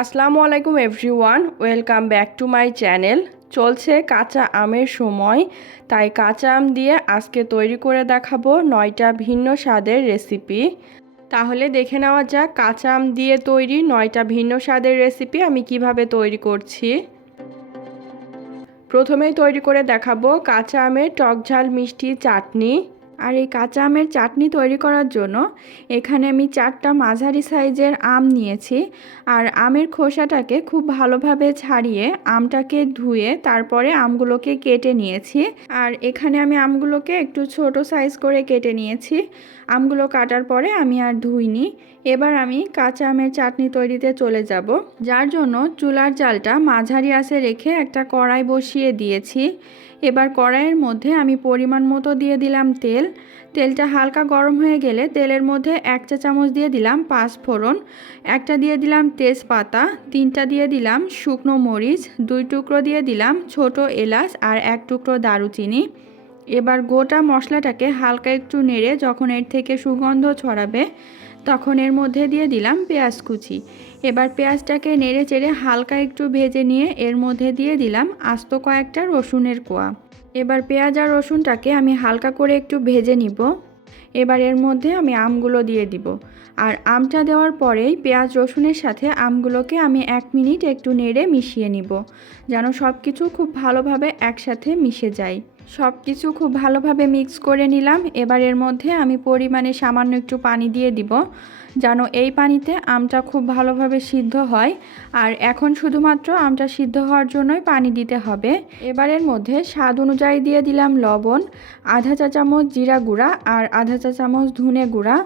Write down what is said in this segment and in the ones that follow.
আসসালামু আলাইকুম everyone, welcome back to my channel. চলছে কাঁচা আমের সময়, তাই কাঁচা আম দিয়ে আজকে তৈরি করে দেখাবো 9টা ভিন্ন স্বাদের রেসিপি। তাহলে দেখে নেওয়া যাক কাঁচা আম দিয়ে তৈরি 9টা ভিন্ন স্বাদের রেসিপি আমি কিভাবে তৈরি করছি। প্রথমেই তৈরি করে দেখাবো কাঁচা আমের টক ঝাল মিষ্টি চাটনি। আর এই কাঁচা আমের চাটনি তৈরি করার জন্য এখানে আমি 4টা মাঝারি সাইজের আম নিয়েছি। আর আমের খোসাটাকে খুব ভালোভাবে ছাড়িয়ে আমটাকে ধুয়ে তারপরে আমগুলোকে কেটে নিয়েছি। আর এখানে আমি আমগুলোকে একটু ছোট সাইজ করে কেটে নিয়েছি। আমগুলো কাটার পরে আমি আর ধুইনি। এবার আমি কাঁচা আমের চাটনি তৈরিতে চলে যাব, যার জন্য চুলার জালটা মাঝারি আঁচে রেখে একটা কড়াই বসিয়ে দিয়েছি। এবার কড়াইয়ের মধ্যে আমি পরিমাণ মতো দিয়ে দিলাম তেল। তেলটা হালকা গরম হয়ে গেলে তেলের মধ্যে 1 চা চামচ দিয়ে দিলাম পাঁচফোড়ন, একটা দিয়ে দিলাম তেজপাতা, 3টা দিয়ে দিলাম শুকনো মরিচ, 2 টুকরো দিয়ে দিলাম ছোট এলাচ আর 1 টুকরো দারুচিনি। এবার গোটা মশলাটাকে হালকা একটু নেড়ে যখন এর থেকে সুগন্ধ ছড়াবে তখন এর মধ্যে দিয়ে দিলাম পেঁয়াজ কুচি। এবার পেঁয়াজটাকে নেড়ে চেড়ে হালকা একটু ভেজে নিয়ে এর মধ্যে দিয়ে দিলাম আস্ত কয়েকটা রসুনের কোয়া। এবার পেঁয়াজ আর রসুনটাকে আমি হালকা করে একটু ভেজে নিব। এবার এর মধ্যে আমি আমগুলো দিয়ে দিব। আর আমটা দেওয়ার পরেই পেঁয়াজ রসুনের সাথে আমগুলোকে আমি 1 মিনিট একটু নেড়ে মিশিয়ে নিব, যেন সব কিছু খুব ভালোভাবে একসাথে মিশে যায়। সব কিছু খুব ভালোভাবে মিক্স করে নিলাম। এবার এর মধ্যে আমি পরিমাণে সামান্য একটু পানি দিয়ে দিব, যেন এই পানিতে আমটা খুব ভালোভাবে সিদ্ধ হয়। আর এখন শুধুমাত্র আমটা সিদ্ধ হওয়ার জন্যই পানি দিতে হবে। এবার এর মধ্যে স্বাদ অনুযায়ী দিয়ে দিলাম লবণ, আধা চা চামচ জিরা গুঁড়া আর আধা চা চামচ ধনে গুঁড়া।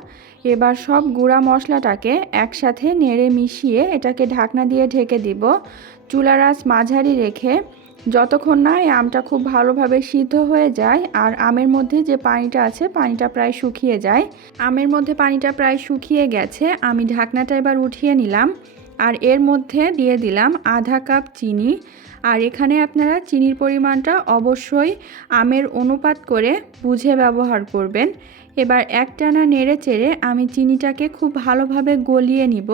এবার সব গুঁড়া মশলাটাকে একসাথে নেড়ে মিশিয়ে এটাকে ঢাকনা দিয়ে ঢেকে দিব, চুলার আঁচ মাঝারি রেখে, যতক্ষণ না এই আমটা খুব ভালোভাবে সিদ্ধ হয়ে যায় আর আমের মধ্যে যে পানিটা আছে পানিটা প্রায় শুকিয়ে যায়। আমের মধ্যে পানিটা প্রায় শুকিয়ে গেছে, আমি ঢাকনাটা এবার উঠিয়ে নিলাম। আর এর মধ্যে দিয়ে দিলাম আধা কাপ চিনি। আর এখানে আপনারা চিনির পরিমাণটা অবশ্যই আমের অনুপাত করে বুঝে ব্যবহার করবেন। এবার একটানা নেড়ে চেড়ে আমি চিনিটাকে খুব ভালোভাবে গলিয়ে নিব।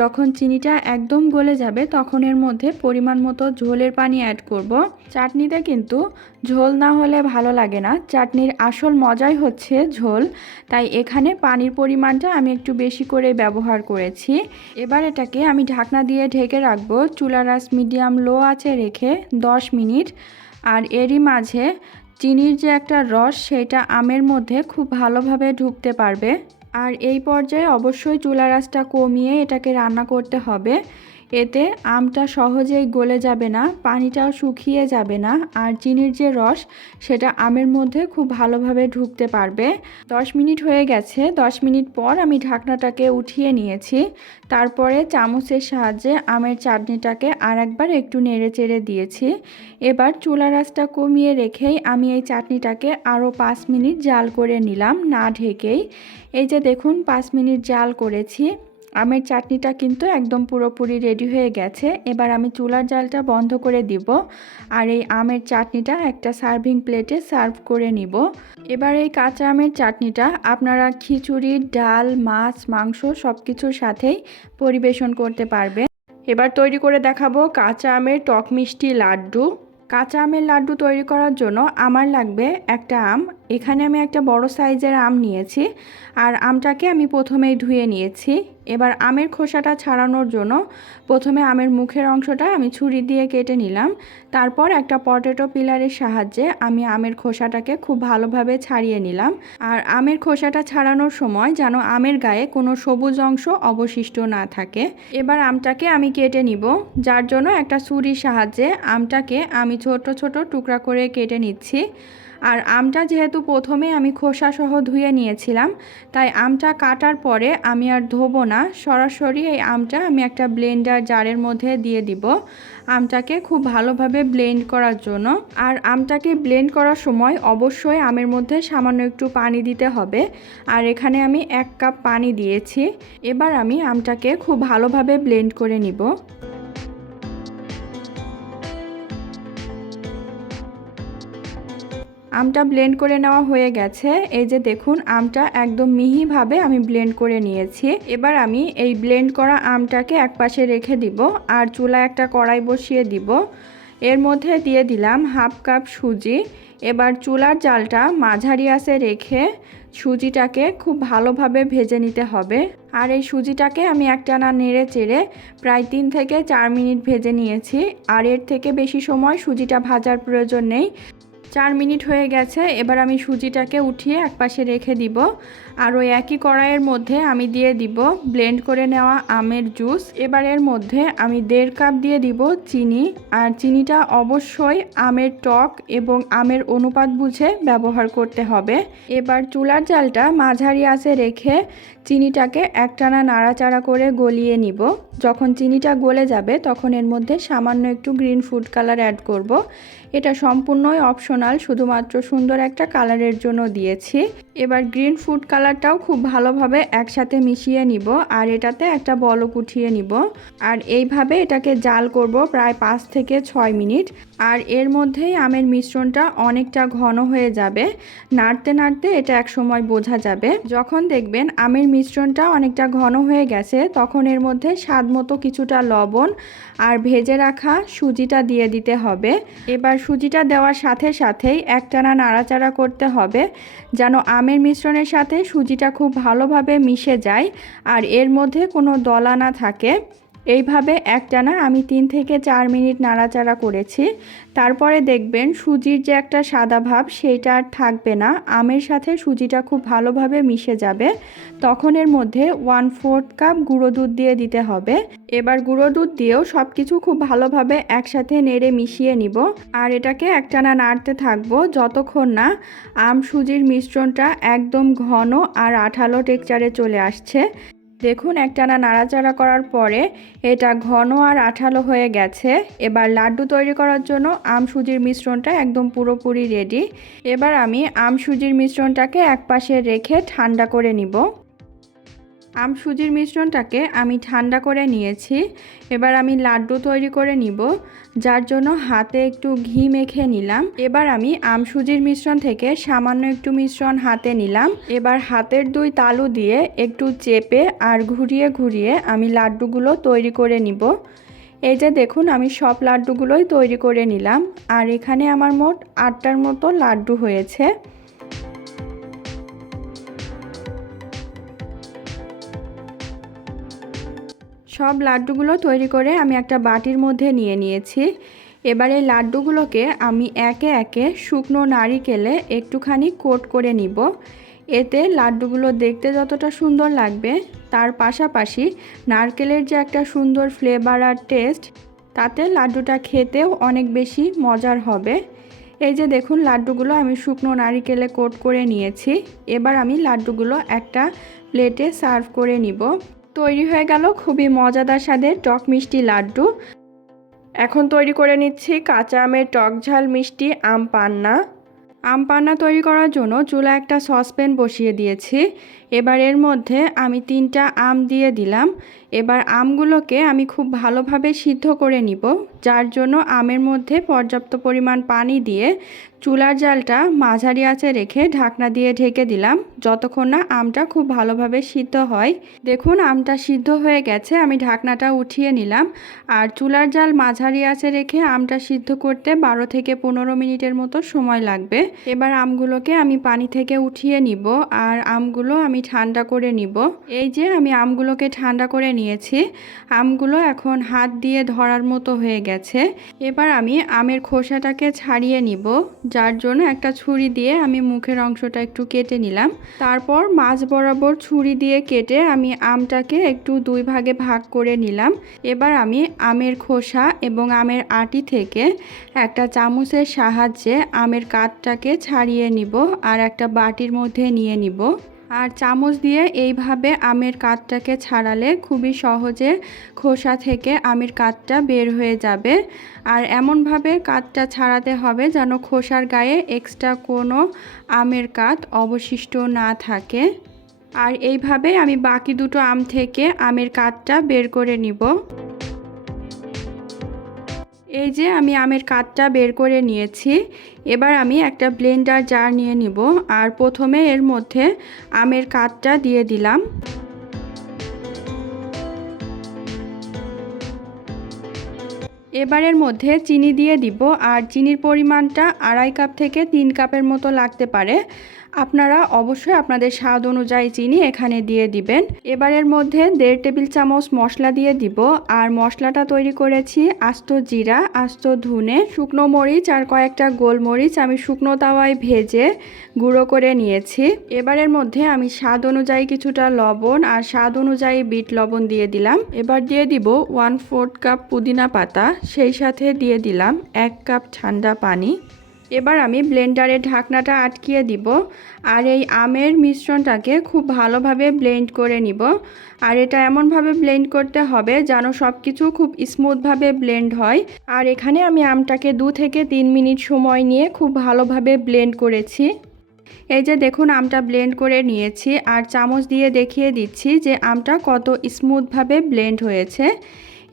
যখন চিনিটা একদম গলে যাবে তখন এর মধ্যে পরিমাণ মতো ঝোলের পানি অ্যাড করব। চাটনিতে কিন্তু ঝোল না হলে ভালো লাগে না, চাটনির আসল মজাই হচ্ছে ঝোল, তাই এখানে পানির পরিমাণটা আমি একটু বেশি করে ব্যবহার করেছি। এবার এটাকে আমি ঢাকনা দিয়ে ঢেকে রাখবো চুলার আঁচ মিডিয়াম লো আঁচে রেখে 10 মিনিট। আর এরই মাঝে চিনির যে একটা রস সেটা আমের মধ্যে খুব ভালোভাবে ঢুকতে পারবে। আর এই পর্যায়ে অবশ্যই চুলার আঁচটা কমিয়ে এটাকে রান্না করতে হবে, এতে আমটা সহজেই গলে যাবে না, পানিটাও শুকিয়ে যাবে না, আর চিনির যে রস সেটা আমের মধ্যে খুব ভালোভাবে ঢুকতে পারবে। 10 মিনিট হয়ে গেছে। 10 মিনিট পর আমি ঢাকনাটাকে উঠিয়ে নিয়েছি। তারপরে চামচের সাহায্যে আমের চাটনিটাকে আর একবার একটু নেড়ে চেড়ে দিয়েছি। এবার চুলার আঁচটা কমিয়ে রেখেই আমি এই চাটনিটাকে আরও 5 মিনিট জাল করে নিলাম, না ঢেকেই। এই যে দেখুন 5 মিনিট জাল করেছি। আমের চাটনিটা কিন্তু একদম পুরোপুরি রেডি হয়ে গেছে। এবার আমি চুলার জালটা বন্ধ করে দিব আর এই আমের চাটনিটা একটা সার্ভিং প্লেটে সার্ভ করে নিব। এবার এই কাঁচা আমের চাটনিটা আপনারা খিচুড়ি, ডাল, মাছ, মাংস সব কিছুর সাথেই পরিবেশন করতে পারবেন। এবার তৈরি করে দেখাবো কাঁচা আমের টক মিষ্টি লাড্ডু। কাঁচা আমের লাড্ডু তৈরি করার জন্য আমার লাগবে একটা আম। এখানে আমি একটা বড় সাইজের আম নিয়েছি আর আমটাকে আমি প্রথমেই ধুয়ে নিয়েছি। এবার আমের খোসাটা ছাড়ানোর জন্য প্রথমে আমের মুখের অংশটা আমি ছুরি দিয়ে কেটে নিলাম। তারপর একটা পটেটো পিলারের সাহায্যে আমি আমের খোসাটাকে খুব ভালোভাবে ছাড়িয়ে নিলাম। আর আমের খোসাটা ছাড়ানোর সময় যেন আমের গায়ে কোনো সবুজ অংশ অবশিষ্ট না থাকে। এবার আমটাকে আমি কেটে নিব, যার জন্য একটা ছুরির সাহায্যে আমটাকে আমি ছোট ছোট টুকরা করে কেটে নিচ্ছি। আর আমটা যেহেতু প্রথমে আমি খোসা সহ ধুয়ে নিয়েছিলাম, তাই আমটা কাটার পরে আমি আর ধোবো না, সরাসরি এই আমটা আমি একটা ব্লেন্ডার জারের মধ্যে দিয়ে দিব আমটাকে খুব ভালোভাবে ব্লেন্ড করার জন্য। আর আমটাকে ব্লেন্ড করার সময় অবশ্যই আমের মধ্যে সামান্য একটু পানি দিতে হবে। আর এখানে আমি 1 কাপ পানি দিয়েছি। এবার আমি আমটাকে খুব ভালোভাবে ব্লেন্ড করে নিব। আমটা ব্লেন্ড করে নেওয়া হয়ে গেছে। এই যে দেখুন আমটা একদম মিহিভাবে আমি ব্লেন্ড করে নিয়েছি। এবার আমি এই ব্লেন্ড করা আমটাকে একপাশে রেখে দিব আর চুলায় একটা কড়াই বসিয়ে দিব। এর মধ্যে দিয়ে দিলাম হাফ কাপ সুজি। এবার চুলার জালটা মাঝারি আঁচে রেখে সুজিটাকে খুব ভালোভাবে ভেজে নিতে হবে। আর এই সুজিটাকে আমি একটানা নেড়ে চেড়ে প্রায় 3 থেকে 4 মিনিট ভেজে নিয়েছি। আর এর থেকে বেশি সময় সুজিটা ভাজার প্রয়োজন নেই। 4 মিনিট হয়ে গেছে। এবার আমি সুজিটাকে উঠিয়ে একপাশে রেখে দিব। আর ওই একই কড়াইয়ের মধ্যে আমি দিয়ে দিব ব্লেন্ড করে নেওয়া আমের জুস। এবার এর মধ্যে আমি 1.5 কাপ দিয়ে দিব চিনি। আর চিনিটা অবশ্যই আমের টক এবং আমের অনুপাত বুঝে ব্যবহার করতে হবে। এবার চুলার জালটা মাঝারি আঁচে রেখে চিনিটাকে একটানা নাড়াচাড়া করে গলিয়ে নিব। যখন চিনিটা গলে যাবে তখন এর মধ্যে সামান্য একটু গ্রিন ফুড কালার অ্যাড করব। এটা সম্পূর্ণই অপশনাল, শুধুমাত্র সুন্দর একটা কালারের জন্য দিয়েছি। এবার গ্রিন ফুড কালারটাও খুব ভালোভাবে একসাথে মিশিয়ে নিব আর এটাতে একটা বলক উঠিয়ে নিব। আর এইভাবে এটাকে জাল করব প্রায় 5 থেকে 6 মিনিট। আর এর মধ্যেই আমের মিশ্রণটা অনেকটা ঘন হয়ে যাবে। নাড়তে নাড়তে এটা এক সময় বোঝা যাবে। যখন দেখবেন আমের মিশ্রণটা অনেকটা ঘন হয়ে গেছে তখন এর মধ্যে স্বাদ মতো কিছুটা লবণ আর ভেজে রাখা সুজিটা দিয়ে দিতে হবে। এবার সুজিটা দেওয়ার সাথে সাথেই একটানা নাড়াচাড়া করতে হবে যেন আমের মিশ্রণের সাথে সুজিটা খুব ভালোভাবে মিশে যায় আর এর মধ্যে কোনো দলা না থাকে। এইভাবে একটানা আমি 3 থেকে 4 মিনিট নাড়াচাড়া করেছি। তারপরে দেখবেন সুজির যে একটা সাদা ভাব সেইটা আর থাকবে না, আমের সাথে সুজিটা খুব ভালোভাবে মিশে যাবে। তখন এর মধ্যে 1/4 কাপ গুঁড়ো দুধ দিয়ে দিতে হবে। এবার গুঁড়ো দুধ দিয়েও সব কিছু খুব ভালোভাবে একসাথে নেড়ে মিশিয়ে নিব। আর এটাকে একটানা নাড়তে থাকবো যতক্ষণ না আম সুজির মিশ্রণটা একদম ঘন আর আঠালো টেক্সচারে চলে আসছে। দেখুন একটানা নাড়াচাড়া করার পরে এটা ঘন আর আঠালো হয়ে গেছে। এবার লাড্ডু তৈরি করার জন্য আম সুজির মিশ্রণটা একদম পুরোপুরি রেডি। এবার আমি আম সুজির মিশ্রণটাকে একপাশে রেখে ঠান্ডা করে নিব। আম সুজির মিশ্রণটাকে আমি ঠান্ডা করে নিয়েছি। এবার আমি লাড্ডু তৈরি করে নিব, যার জন্য হাতে একটু ঘি মেখে নিলাম। এবার আমি আম সুজির মিশ্রণ থেকে সামান্য একটু মিশ্রণ হাতে নিলাম। এবার হাতের 2 তালু দিয়ে একটু চেপে আর ঘুরিয়ে ঘুরিয়ে আমি লাড্ডুগুলো তৈরি করে নিব। এই যে দেখুন আমি সব লাড্ডুগুলোই তৈরি করে নিলাম। আর এখানে আমার মোট 8টার মতো লাড্ডু হয়েছে। সব লাড্ডুগুলো তৈরি করে আমি একটা বাটির মধ্যে নিয়ে নিয়েছি। এবার এই লাড্ডুগুলোকে আমি একে একে শুকনো নারিকেলে একটুখানি কোট করে নিব। এতে লাড্ডুগুলো দেখতে যতটা সুন্দর লাগবে তার পাশাপাশি নারকেলের যে একটা সুন্দর ফ্লেভার আর টেস্ট, তাতে লাড্ডুটা খেতেও অনেক বেশি মজার হবে। এই যে দেখুন লাড্ডুগুলো আমি শুকনো নারিকেলে কোট করে নিয়েছি। এবার আমি লাড্ডুগুলো একটা প্লেটে সার্ভ করে নিব। তৈরি হয়ে গেল খুবই মজাদার স্বাদের টক মিষ্টি লাড্ডু। এখন তৈরি করে নিচ্ছি কাঁচা আমের টক ঝাল মিষ্টি আম পান্না। আম পান্না তৈরি করার জন্য চুলায় একটা সসপ্যান বসিয়ে দিয়েছি। এবার এর মধ্যে আমি 3টা আম দিয়ে দিলাম। এবার আমগুলোকে আমি খুব ভালোভাবে সিদ্ধ করে নিব, যার জন্য আমের মধ্যে পর্যাপ্ত পরিমাণ পানি দিয়ে চুলার জালটা মাঝারি আঁচে রেখে ঢাকনা দিয়ে ঢেকে দিলাম যতক্ষণ না আমটা খুব ভালোভাবে সিদ্ধ হয়। দেখুন আমটা সিদ্ধ হয়ে গেছে, আমি ঢাকনাটা উঠিয়ে নিলাম। আর চুলার জাল মাঝারি আঁচে রেখে আমটা সিদ্ধ করতে 12 থেকে 15 মিনিটের মতো সময় লাগবে। এবার আমগুলোকে আমি পানি থেকে উঠিয়ে নিব আর আমগুলো আমি ঠান্ডা করে নিব। এই যে আমি আমগুলোকে ঠান্ডা করে নিয়েছি। আমগুলো এখন হাত দিয়ে ধরার মতো হয়ে গেছে। এবার আমি আমের খোসাটাকে ছাড়িয়ে নিব, যার জন্য একটা ছুরি দিয়ে আমি মুখের অংশটা একটু কেটে নিলাম। তারপর মাঝ বরাবর ছুরি দিয়ে কেটে আমি আমটাকে একটু 2 ভাগে ভাগ করে নিলাম। এবার আমি আমের খোসা এবং আমের আটি থেকে একটা চামচের সাহায্যে আমের কাঠটাকে ছাড়িয়ে নিব আর একটা বাটির মধ্যে নিয়ে নিব। আর চামচ দিয়ে এইভাবে আমের কাঠটাকে ছাড়ালে খুবই সহজে খোসা থেকে আমের কাঠটা বের হয়ে যাবে। আর এমনভাবে কাঠটা ছাড়াতে হবে যেন খোসার গায়ে এক্সট্রা কোনো আমের কাঠ অবশিষ্ট না থাকে। আর এইভাবে আমি বাকি দুটো আম থেকে আমের কাঠটা বের করে নিব। এই যে আমি আমের কাঠটা বের করে নিয়েছি। এবার আমি একটা ব্লেন্ডার জার নিয়ে নিব, আর প্রথমে এর মধ্যে আমের কাঠটা দিয়ে দিলাম। এবারের মধ্যে চিনি দিয়ে দিব, আর চিনির পরিমাণটা 2.5 কাপ থেকে 3 কাপের মতো লাগতে পারে। আপনারা অবশ্যই আপনাদের স্বাদ অনুযায়ী চিনি এখানে দিয়ে দিবেন। এবারের মধ্যে 1.5 টেবিল চামচ মশলা দিয়ে দিব, আর মশলাটা তৈরি করেছি আস্ত জিরা, আস্ত ধনে, শুকনো মরিচ আর কয়েকটা গোলমরিচ আমি শুকনো তাওয়ায় ভেজে গুঁড়ো করে নিয়েছি। এবারের মধ্যে আমি স্বাদ অনুযায়ী কিছুটা লবণ আর স্বাদ অনুযায়ী বিট লবণ দিয়ে দিলাম। এবার দিয়ে দিব 1/4 কাপ পুদিনা পাতা, সেই সাথে দিয়ে দিলাম 1 কাপ ঠান্ডা পানি। এবার আমি ব্লেন্ডারের ঢাকনাটা আটকিয়ে দিব, আর এই আমের মিশ্রণটাকে খুব ভালোভাবে ব্লেন্ড করে নিব। আর এটা এমনভাবে ব্লেন্ড করতে হবে যেন সব কিছু খুব স্মুথভাবে ব্লেন্ড হয়। আর এখানে আমি আমটাকে 2 থেকে 3 মিনিট সময় নিয়ে খুব ভালোভাবে ব্লেন্ড করেছি। এই যে দেখুন, আমটা ব্লেন্ড করে নিয়েছি, আর চামচ দিয়ে দেখিয়ে দিচ্ছি যে আমটা কত স্মুথভাবে ব্লেন্ড হয়েছে।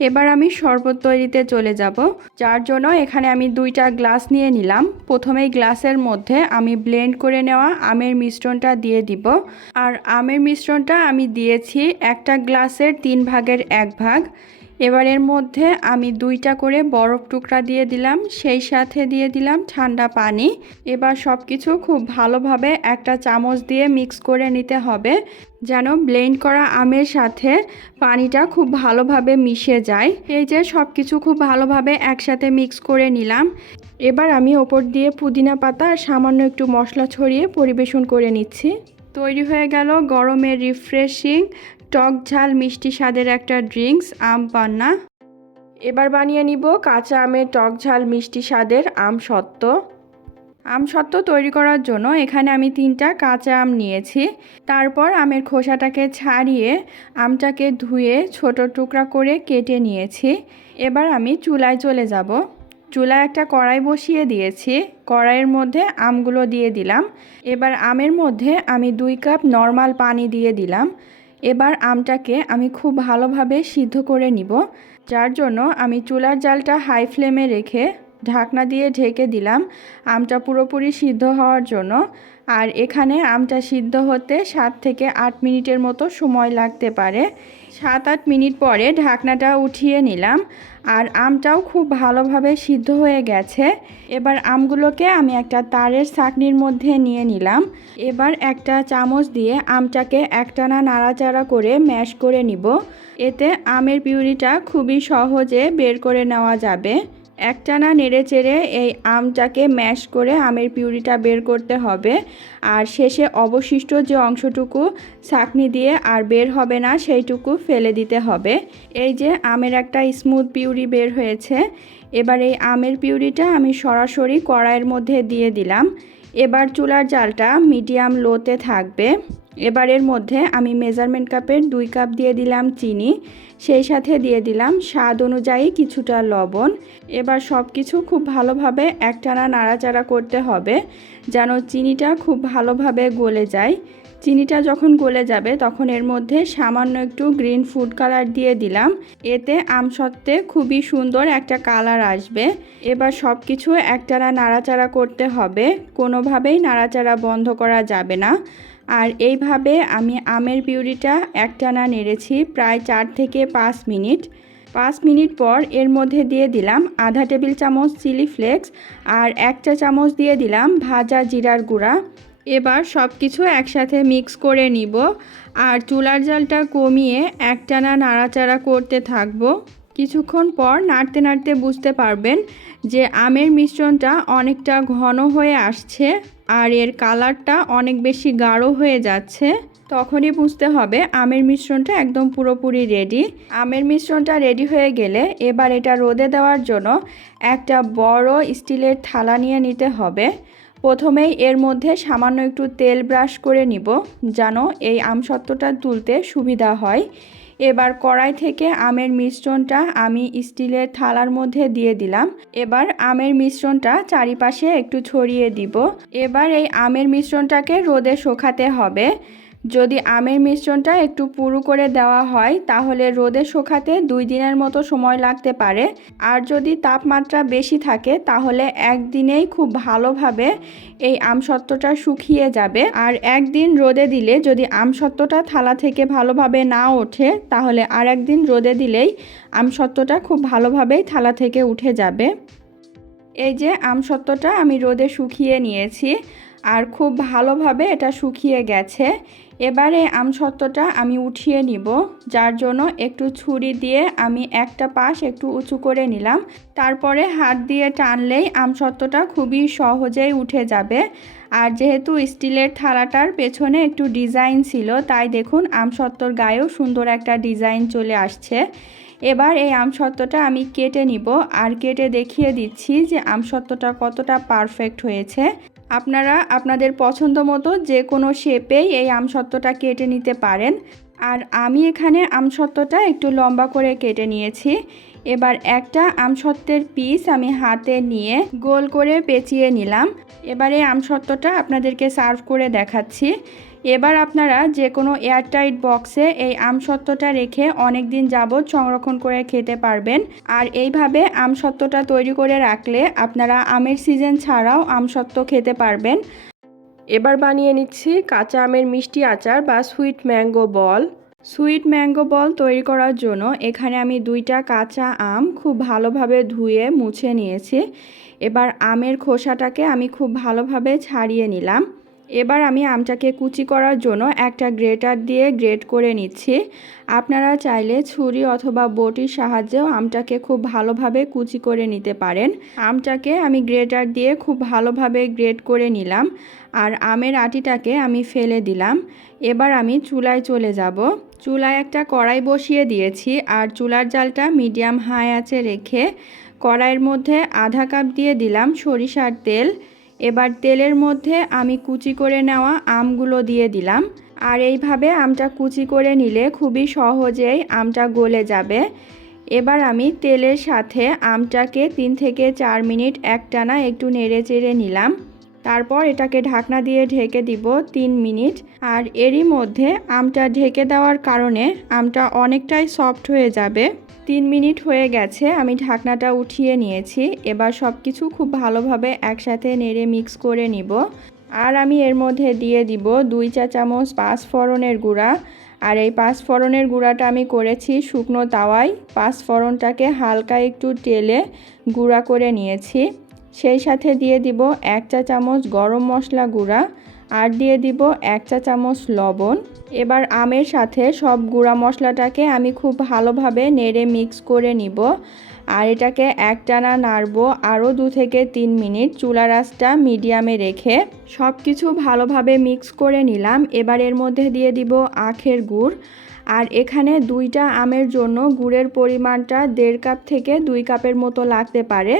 এবার আমি শরবত তৈরিতে চলে যাব, যার জন্য এখানে আমি 2টা গ্লাস নিয়ে নিলাম। প্রথমেই গ্লাসের মধ্যে আমি ব্লেন্ড করে নেওয়া আমের মিশ্রণটা দিয়ে দিব, আর আমের মিশ্রণটা আমি দিয়েছি একটা গ্লাসের 3 ভাগের 1 ভাগ। এবার এর মধ্যে আমি 2টা করে বরফ টুকরা দিয়ে দিলাম, সেই সাথে দিয়ে দিলাম ঠান্ডা পানি। এবার সব কিছু খুব ভালোভাবে একটা চামচ দিয়ে মিক্স করে নিতে হবে, যেন ব্লেন্ড করা আমের সাথে পানিটা খুব ভালোভাবে মিশে যায়। এই যে সব কিছু খুব ভালোভাবে একসাথে মিক্স করে নিলাম। এবার আমি ওপর দিয়ে পুদিনা পাতা আর সামান্য একটু মশলা ছড়িয়ে পরিবেশন করে নিচ্ছি। তৈরি হয়ে গেল গরমের রিফ্রেশিং টক ঝাল মিষ্টি স্বাদের একটা ড্রিঙ্কস, আম পান্না। এবার বানিয়ে নিব কাঁচা আমের টক ঝাল মিষ্টি স্বাদের আমসত্ত্ব। আমসত্ত্ব তৈরি করার জন্য এখানে আমি 3টা কাঁচা আম নিয়েছি। তারপর আমের খোসাটাকে ছাড়িয়ে আমটাকে ধুয়ে ছোট টুকরা করে কেটে নিয়েছি। এবার আমি চুলায় চলে যাব। চুলায় একটা কড়াই বসিয়ে দিয়েছি, কড়াইয়ের মধ্যে আমগুলো দিয়ে দিলাম। এবার আমের মধ্যে আমি 2 কাপ নর্মাল পানি দিয়ে দিলাম। এবার আমটাকে আমি খুব ভালোভাবে সিদ্ধ করে নিব, যার জন্য আমি চুলার জালটা হাই ফ্লেমে রেখে ঢাকনা দিয়ে ঢেকে দিলাম আমটা পুরোপুরি সিদ্ধ হওয়ার জন্য। আর এখানে আমটা সিদ্ধ হতে 7 থেকে 8 মিনিটের মতো সময় লাগতে পারে। 7-8 মিনিট পরে ঢাকনাটা উঠিয়ে নিলাম, আর আমটাও খুব ভালোভাবে সিদ্ধ হয়ে গেছে। এবার আমগুলোকে আমি একটা তারের ছাঁকনির মধ্যে নিয়ে নিলাম। এবার একটা চামচ দিয়ে আমটাকে একটানা নাড়াচাড়া করে ম্যাশ করে নিব। এতে আমের পিউরিটা খুবই সহজে বের করে নেওয়া যাবে। একটানা নেড়ে চেড়ে এই আমটাকে ম্যাশ করে আমের পিউরিটা বের করতে হবে। আর শেষে অবশিষ্ট যে অংশটুকু ছাঁকনি দিয়ে আর বের হবে না, সেইটুকু ফেলে দিতে হবে। এই যে আমের একটা স্মুথ পিউরি বের হয়েছে। এবার এই আমের পিউরিটা আমি সরাসরি কড়াইয়ের মধ্যে দিয়ে দিলাম। এবার চুলার জালটা মিডিয়াম লোতে থাকবে। এবার এর মধ্যে আমি মেজারমেন্ট কাপের 2 কাপ দিয়ে দিলাম চিনি, সেই সাথে দিয়ে দিলাম স্বাদ অনুযায়ী কিছুটা লবণ। এবার সব কিছু খুব ভালোভাবে একটানা নাড়াচাড়া করতে হবে, যেন চিনিটা খুব ভালোভাবে গলে যায়। চিনিটা যখন গলে যাবে তখন এর মধ্যে সামান্য একটু গ্রিন ফুড কালার দিয়ে দিলাম। এতে আমসত্ত্বে খুবই সুন্দর একটা কালার আসবে। এবার সব কিছু একটানা নাড়াচাড়া করতে হবে, কোনোভাবেই নাড়াচাড়া বন্ধ করা যাবে না। আর এইভাবে আমি আমের পিউরিটা একটানা নেড়েছি প্রায় 4 থেকে 5 মিনিট। 5 মিনিট পর এর মধ্যে দিয়ে দিলাম আধা টেবিল চামচ চিলি ফ্লেক্স, আর 1 চা চামচ দিয়ে দিলাম ভাজা জিরার গুঁড়া। এবার সব কিছু একসাথে মিক্স করে নিব, আর চুলার জালটা কমিয়ে একটানা নাড়াচাড়া করতে থাকবো। কিছুক্ষণ পর নাড়তে নাড়তে বুঝতে পারবেন যে আমের মিশ্রণটা অনেকটা ঘন হয়ে আসছে, আর এর কালারটা অনেক বেশি গাঢ় হয়ে যাচ্ছে। তখনই বুঝতে হবে আমের মিশ্রণটা একদম পুরোপুরি রেডি। আমের মিশ্রণটা রেডি হয়ে গেলে এবার এটা রোদে দেওয়ার জন্য একটা বড় স্টিলের থালা নিয়ে নিতে হবে। প্রথমেই এর মধ্যে সামান্য একটু তেল ব্রাশ করে নিব, যেন এই আমসত্ত্বটা তুলতে সুবিধা হয়। এবার কড়াই থেকে আমের মিশ্রণটা আমি স্টিলের থালার মধ্যে দিয়ে দিলাম। এবার আমের মিশ্রণটা চারিপাশে একটু ছড়িয়ে দিব। এবার এই আমের মিশ্রণটাকে রোদে শুকাতে হবে। যদি আমের মিশ্রণটা একটু পুরু করে দেওয়া হয় তাহলে রোদে শুকাতে 2 দিনের মতো সময় লাগতে পারে। আর যদি তাপমাত্রা বেশি থাকে তাহলে একদিনেই খুব ভালোভাবে এই আমসত্ত্বটা শুকিয়ে যাবে। আর একদিন রোদে দিলে যদি আমসত্ত্বটা থালা থেকে ভালোভাবে না ওঠে তাহলে আর একদিন রোদে দিলেই আমসত্ত্বটা খুব ভালোভাবেই থালা থেকে উঠে যাবে। এই যে আমসত্ত্বটা আমি রোদে শুকিয়ে নিয়েছি আর খুব ভালোভাবে এটা শুকিয়ে গেছে। এবারে আমসত্ত্বটা আমি উঠিয়ে নিব, যার জন্য একটু ছুরি দিয়ে আমি একটা পাশ একটু উঁচু করে নিলাম। তারপরে হাত দিয়ে টানলেই আমসত্ত্বটা খুবই সহজেই উঠে যাবে। আর যেহেতু স্টিলের থালাটার পেছনে একটু ডিজাইন ছিল তাই দেখুন আমসত্ত্বর গায়েও সুন্দর একটা ডিজাইন চলে আসছে। এবার এই আমসত্ত্বটা আমি কেটে নিব আর কেটে দেখিয়ে দিচ্ছি যে আমসত্ত্বটা কতটা পারফেক্ট হয়েছে। আপনারা আপনাদের পছন্দ মতো যে কোনো শেপেই এই আমসত্ত্বটা কেটে নিতে পারেন। আর আমি এখানে আমসত্ত্বটা একটু লম্বা করে কেটে নিয়েছি। এবার একটা আমসত্ত্বের পিস আমি হাতে নিয়ে গোল করে পেঁচিয়ে নিলাম। এবারে আমসত্ত্বটা আপনাদেরকে সার্ভ করে দেখাচ্ছি। এবার আপনারা যে কোনো এয়ারটাইট বক্সে এই আমসত্ত্বটা রেখে অনেক দিন যাবত সংরক্ষণ করে খেতে পারবেন। আর এইভাবে আমসত্ত্বটা তৈরি করে রাখলে আপনারা আমের সিজন ছাড়াও আমসত্ত্ব খেতে পারবেন। এবার বানিয়ে নিচ্ছি কাঁচা আমের মিষ্টি আচার বা সুইট ম্যাঙ্গো বল। সুইট ম্যাঙ্গো বল তৈরি করার জন্য এখানে আমি 2টা কাঁচা আম খুব ভালোভাবে ধুয়ে মুছে নিয়েছি। এবার আমের খোসাটাকে আমি খুব ভালোভাবে ছাড়িয়ে নিলাম। এবার আমি আমটাকে কুচি করার জন্য একটা গ্রেটার দিয়ে গ্রেট করে নিচ্ছি। আপনারা চাইলে ছুরি অথবা বটির সাহায্যেও আমটাকে খুব ভালোভাবে কুচি করে নিতে পারেন। আমটাকে আমি গ্রেটার দিয়ে খুব ভালোভাবে গ্রেট করে নিলাম আর আমের আটিটাকে আমি ফেলে দিলাম। এবার আমি চুলায় চলে যাব। চুলায় একটা কড়াই বসিয়ে দিয়েছি আর চুলার জালটা মিডিয়াম হাই আঁচে রেখে কড়াইয়ের মধ্যে আধা কাপ দিয়ে দিলাম সরিষার তেল। এবার তেলের মধ্যে আমি কুচি করে নেওয়া আমগুলো দিয়ে দিলাম। আর এইভাবে আমটা কুচি করে নিলে খুবই সহজেই আমটা গলে যাবে। এবার আমি তেলের সাথে আমটাকে 3 থেকে 4 মিনিট একটানা একটু নেড়ে চেড়ে নিলাম। তারপর এটাকে ঢাকনা দিয়ে ঢেকে দিব 3 মিনিট। আর এরই মধ্যে আমটা ঢেকে দেওয়ার কারণে আমটা অনেকটাই সফট হয়ে যাবে। 3 মিনিট হয়ে গেছে, আমি ঢাকনাটা উঠিয়ে নিয়েছি। এবার সব কিছু খুব ভালোভাবে একসাথে নেড়ে মিক্স করে নিব। আর আমি এর মধ্যে দিয়ে দিব 2 চা চামচ পাঁচফোড়নের গুঁড়া। আর এই পাঁচফোড়নের গুঁড়াটা আমি করেছি শুকনো তাওয়ায়। পাঁচফোড়নটাকে হালকা একটু তেলে গুঁড়া করে নিয়েছি। সেই সাথে দিয়ে দিব 1 চা চামচ গরম মশলা গুঁড়া আর দিয়ে দিব 1 চা চামচ লবণ। এবার আমের সাথে সব গুঁড়া মশলাটাকে আমি খুব ভালোভাবে নেড়ে মিক্স করে নিব। আর এটাকে একটানা নাড়বো আরও 2 থেকে 3 মিনিট চুলার আঁচটা মিডিয়ামে রেখে। সব কিছু ভালোভাবে মিক্স করে নিলাম। এবার এর মধ্যে দিয়ে দিব আখের গুড়। আর এখানে 2টা আমের জন্য গুড়ের পরিমাণটা 1.5 কাপ থেকে 2 কাপের মতো লাগতে পারে।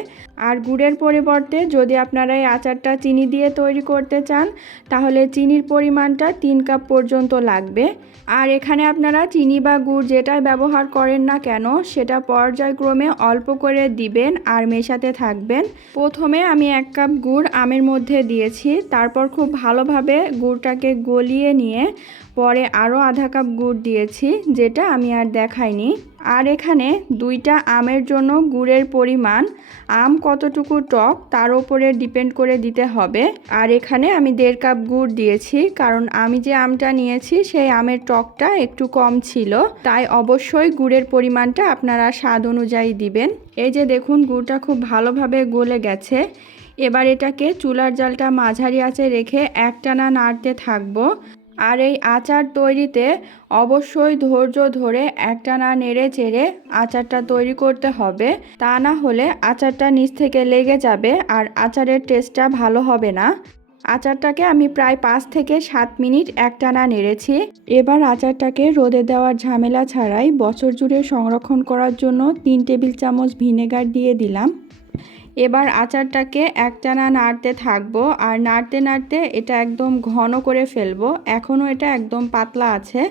আর গুড়ের পরিবর্তে যদি আপনারা এই আচারটা চিনি দিয়ে তৈরি করতে চান তাহলে চিনির পরিমাণটা 3 কাপ পর্যন্ত লাগবে। আর এখানে আপনারা চিনি বা গুড় যেটাই ব্যবহার করেন না কেন সেটা পর্যায়ক্রমে অল্প করে দিবেন আর মেশাতে থাকবেন। প্রথমে আমি 1 কাপ গুড় আমের মধ্যে দিয়েছি, তারপর খুব ভালোভাবে গুড়টাকে গলিয়ে নিয়ে পরে আরও আধা কাপ গুড় দিয়েছি, যেটা আমি আর দেখাইনি। আর এখানে 2টা আমের জন্য গুড়ের পরিমাণ আম কতটুকু টক তার উপরে ডিপেন্ড করে দিতে হবে। আর এখানে আমি 1.5 কাপ গুড় দিয়েছি, কারণ আমি যে আমটা নিয়েছি সেই আমের টকটা একটু কম ছিল, তাই অবশ্যই গুড়ের পরিমাণটা আপনারা স্বাদ অনুযায়ী দিবেন। এই যে দেখুন গুড়টা খুব ভালোভাবে গলে গেছে। এবার এটাকে চুলার জালটা মাঝারি আঁচে রেখে একটানা নাড়তে থাকবো। আর এই আচার তৈরিতে অবশ্যই ধৈর্য ধরে একটানা নেড়ে চেড়ে আচারটা তৈরি করতে হবে, তা না হলে আচারটা নিচ থেকে লেগে যাবে আর আচারের টেস্টটা ভালো হবে না। আচারটাকে আমি প্রায় 5 থেকে 7 মিনিট একটানা নেড়েছি। এবার আচারটাকে রোদে দেওয়ার ঝামেলা ছাড়াই বছর জুড়ে সংরক্ষণ করার জন্য 3 টেবিল চামচ ভিনেগার দিয়ে দিলাম। এবার আচারটাকে একটানা নাড়তে থাকবো আর নাড়তে নাড়তে এটা একদম ঘন করে ফেলবো। এখনও এটা একদম পাতলা আছে।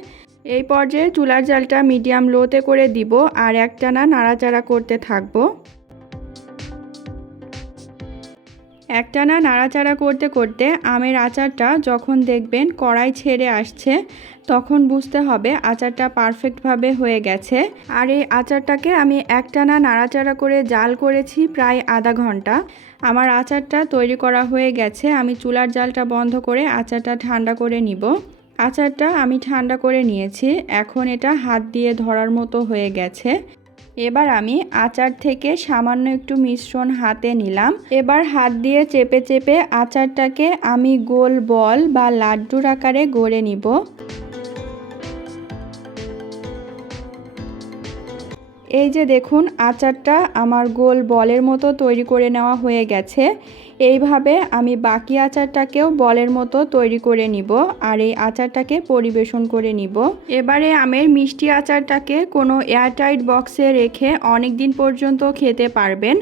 এই পর্যায়ে চুলার জালটা মিডিয়াম লোতে করে দিব আর একটানা নাড়াচাড়া করতে থাকবো। একটানা নাড়াচাড়া করতে করতে আমের আচারটা যখন দেখবেন কড়াই ছেড়ে আসছে, তখন বুঝতে হবে আচারটা পারফেক্টভাবে হয়ে গেছে। আর এই আচারটাকে আমি একটানা নাড়াচাড়া করে জাল করেছি প্রায় আধা ঘন্টা। আমার আচারটা তৈরি করা হয়ে গেছে। আমি চুলার জালটা বন্ধ করে আচারটা ঠান্ডা করে নিব। আচারটা আমি ঠান্ডা করে নিয়েছি। এখন এটা হাত দিয়ে ধরার মতো হয়ে গেছে। এবার আমি আচার থেকে সামান্য একটু মিশ্রণ হাতে নিলাম। এবার হাত দিয়ে চেপে চেপে আচারটাকে আমি গোল বল বা লাড্ডুর আকারে গড়ে নিব। এই যে দেখুন, আচারটা আমার গোল বলের মতো তৈরি করে নেওয়া হয়ে গেছে। এইভাবে আমি বাকি আচারটাকেও বলের মতো তৈরি করে নিব আর এই আচারটাকে পরিবেশন করে নিব। এবারে আমের মিষ্টি আচারটাকে কোনো এয়ারটাইট বক্সে রেখে অনেক দিন পর্যন্ত খেতে পারবেন।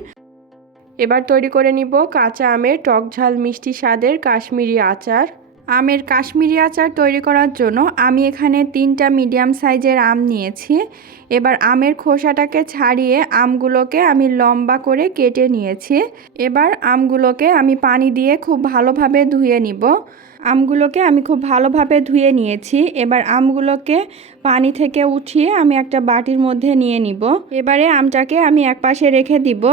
এবার তৈরি করে নিব কাঁচা আমের টক ঝাল মিষ্টি স্বাদের কাশ্মীরি আচার। আমের কাশ্মীরি আচার তৈরি করার জন্য আমি এখানে 3টা মিডিয়াম সাইজের আম নিয়েছি। এবার আমের খোসাটাকে ছাড়িয়ে আমগুলোকে আমি লম্বা করে কেটে নিয়েছি। এবার আমগুলোকে আমি পানি দিয়ে খুব ভালোভাবে ধুয়ে নিব। আমগুলোকে আমি খুব ভালোভাবে ধুয়ে নিয়েছি। এবার আমগুলোকে পানি থেকে উঠিয়ে আমি একটা বাটির মধ্যে নিয়ে নিব। এবারে আমটাকে আমি একপাশে রেখে দিব।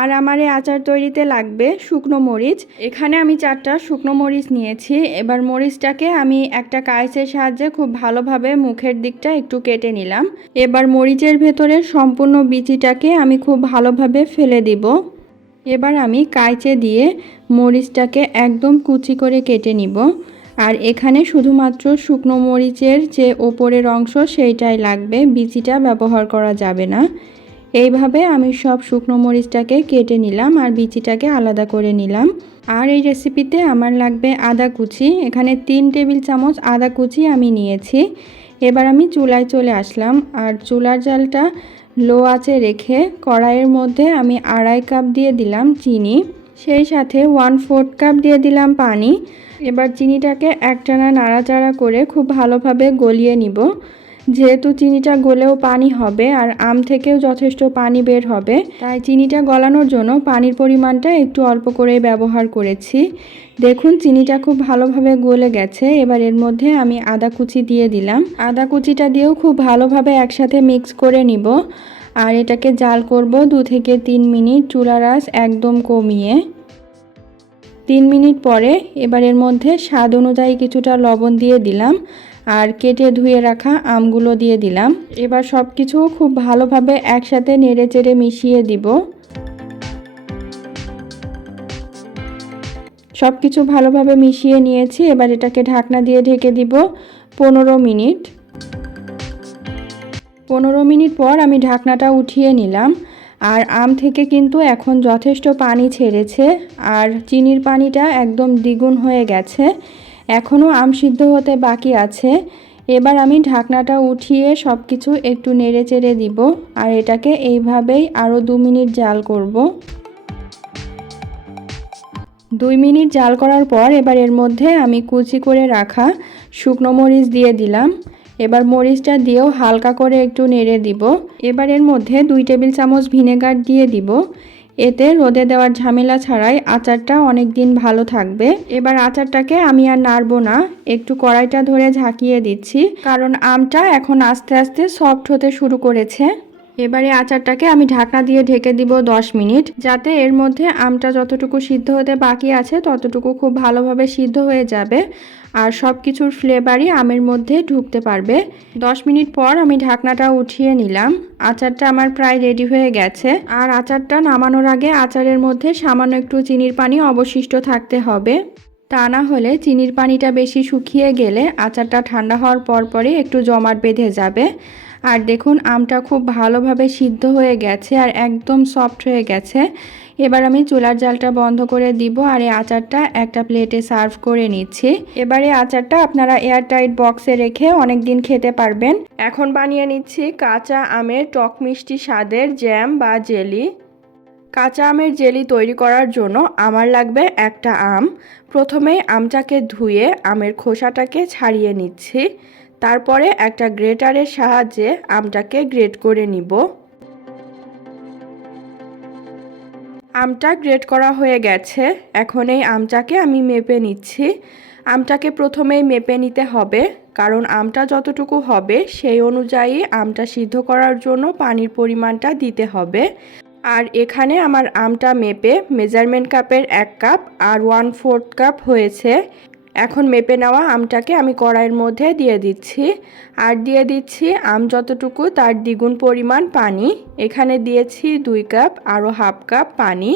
আর আমার এই আচার তৈরিতে লাগবে শুকনো মরিচ। এখানে আমি 4টা শুকনো মরিচ নিয়েছি। এবার মরিচটাকে আমি একটা কাঁইচের সাহায্যে খুব ভালোভাবে মুখের দিকটা একটু কেটে নিলাম। এবার মরিচের ভেতরে সম্পূর্ণ বিচিটাকে আমি খুব ভালোভাবে ফেলে দিব। এবার আমি কাঁইচে দিয়ে মরিচটাকে একদম কুচি করে কেটে নিব। আর এখানে শুধুমাত্র শুকনো মরিচের যে ওপরের অংশ সেইটাই লাগবে, বিচিটা ব্যবহার করা যাবে না। এইভাবে আমি সব শুকনো মরিচটাকে কেটে নিলাম আর বিচিটাকে আলাদা করে নিলাম। আর এই রেসিপিতে আমার লাগবে আদা কুচি। এখানে 3 টেবিল চামচ আদা কুচি আমি নিয়েছি। এবার আমি চুলায় চলে আসলাম আর চুলার জালটা লো আঁচে রেখে কড়াইয়ের মধ্যে আমি 2.5 কাপ দিয়ে দিলাম চিনি, সেই সাথে 1/4 কাপ দিয়ে দিলাম পানি। এবার চিনিটাকে একটানা নাড়াচাড়া করে খুব ভালোভাবে গলিয়ে নিব। যেহেতু চিনিটা গলেও পানি হবে আর আম থেকেও যথেষ্ট পানি বের হবে, তাই চিনিটা গলানোর জন্য পানির পরিমাণটা একটু অল্প করে ব্যবহার করেছি। দেখুন, চিনিটা খুব ভালোভাবে গলে গেছে। এবার এর মধ্যে আমি আদা কুচি দিয়ে দিলাম। আদা কুচিটা দিয়েও খুব ভালোভাবে একসাথে মিক্স করে নিব আর এটাকে জাল করব 2 থেকে 3 মিনিট, চুলার আঁচ একদম কমিয়ে। 3 মিনিট পরে এবার এর মধ্যে স্বাদ অনুযায়ী কিছুটা লবণ দিয়ে দিলাম আর কেটে ধুয়ে রাখা আমগুলো দিয়ে দিলাম। এবার সব কিছু খুব ভালোভাবে একসাথে নেড়েচেড়ে মিশিয়ে দিব। সব কিছু ভালোভাবে মিশিয়ে নিয়েছি। এবার এটাকে ঢাকনা দিয়ে ঢেকে দিব 15 মিনিট। 15 মিনিট পর আমি ঢাকনাটা উঠিয়ে নিলাম। আর আম থেকে কিন্তু এখন যথেষ্ট পানি ছেড়েছে আর চিনির পানিটা একদম দ্বিগুণ হয়ে গেছে। এখনও আম সিদ্ধ হতে বাকি আছে। এবার আমি ঢাকনাটা উঠিয়ে সব কিছু একটু নেড়েচেড়ে দিব আর এটাকে এইভাবেই আরও 2 মিনিট জাল করব। 2 মিনিট জাল করার পর এবার এর মধ্যে আমি কুচি করে রাখা শুকনো মরিচ দিয়ে দিলাম। এবার মরিচটা দিয়েও হালকা করে একটু নেড়ে দিব। এবার এর মধ্যে 2 টেবিল চামচ ভিনেগার দিয়ে দিব। এতে রোদে দেওয়ার ঝামেলা ছাড়াই আচারটা অনেক দিন ভালো থাকবে। এবার আচারটাকে আমি আর নাড়বো না, একটু কড়াইটা ধরে ঝাঁকিয়ে দিচ্ছি, কারণ আমটা এখন আস্তে আস্তে সফট হতে শুরু করেছে। এবারে আচারটাকে আমি ঢাকনা দিয়ে ঢেকে দিব 10 মিনিট, যাতে এর মধ্যে আমটা যতটুকু সিদ্ধ হতে বাকি আছে ততটুকু খুব ভালোভাবে সিদ্ধ হয়ে যাবে আর সব কিছুর ফ্লেভারই আমের মধ্যে ঢুকতে পারবে। 10 মিনিট পর আমি ঢাকনাটা উঠিয়ে নিলাম। আচারটা আমার প্রায় রেডি হয়ে গেছে। আর আচারটা নামানোর আগে আচারের মধ্যে সামান্য একটু চিনির পানি অবশিষ্ট থাকতে হবে, তা না হলে চিনির পানিটা বেশি শুকিয়ে গেলে আচারটা ঠান্ডা হওয়ার পরপরই একটু জমাট বেঁধে যাবে। আর দেখুন, আমটা খুব ভালোভাবে সিদ্ধ হয়ে গেছে আর একদম সফট হয়ে গেছে। এবার আমি চুলার জালটা বন্ধ করে দিব আর এই আচারটা একটা প্লেটে সার্ভ করে নিচ্ছি। এবারে আচারটা আপনারা এয়ারটাইট বক্সে রেখে অনেক দিন খেতে পারবেন। এখন বানিয়ে নিচ্ছি কাঁচা আমের টক মিষ্টি স্বাদের জ্যাম বা জেলি। কাঁচা আমের জেলি তৈরি করার জন্য আমার লাগবে একটা আম। প্রথমে আমটাকে ধুয়ে আমের খোসাটাকে ছাড়িয়ে নিচ্ছি। তারপরে একটা গ্রেটারের সাহায্যে আমটাকে গ্রেট করে নিব। আমটা গ্রেট করা হয়ে গেছে। এখন এই আমটাকে আমি মেপে নিচ্ছি। আমটাকে প্রথমেই মেপে নিতে হবে, কারণ আমটা যতটুকু হবে সেই অনুযায়ী আমটা সিদ্ধ করার জন্য পানির পরিমাণটা দিতে হবে। আর এখানে আমার আমটা মেপে মেজারমেন্ট কাপের 1 কাপ আর 1/4 কাপ হয়েছে। এখন মেপে নেওয়া আমটাকে আমি কড়াইয়ের মধ্যে দিয়ে দিচ্ছি, আর দিয়ে দিচ্ছি আম যতটুকু তার দ্বিগুণ পরিমাণ পানি। এখানে দিয়েছি 2 কাপ, আরও 1/2 কাপ পানি।